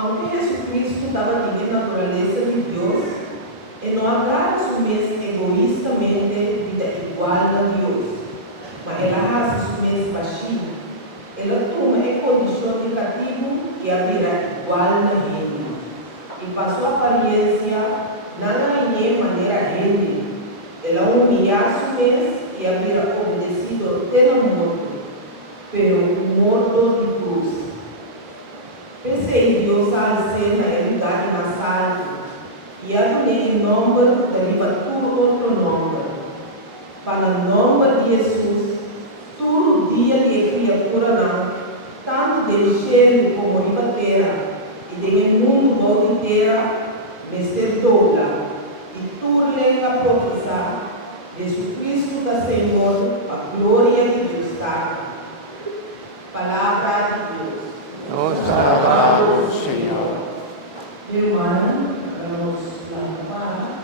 Aunque Jesucristo daba a naturaleza de Dios, Él no hablaba su mes egoístamente vida igual a Dios, mas Él hace su mes baixinho. Ela toma a condição de cativo e a vira igual a Ele. E passou a aparência, não de maneira Ele. Ela humilha su mes e a vira obedecido até a morte, pero morto de cruz. Pensei Deus a cena em lugar mais alto, e adorei em nome derriba todo outro nome. Para o nome de Jesus, todo dia de criatura não, tanto do céu como de terra, e do mundo todo inteiro, me ser dobla, e tudo lenga professar, Jesus Cristo da Senhor, a glória de Deus está. Palavra de Deus. Nos alabamos, Senhor. Meu irmão, vamos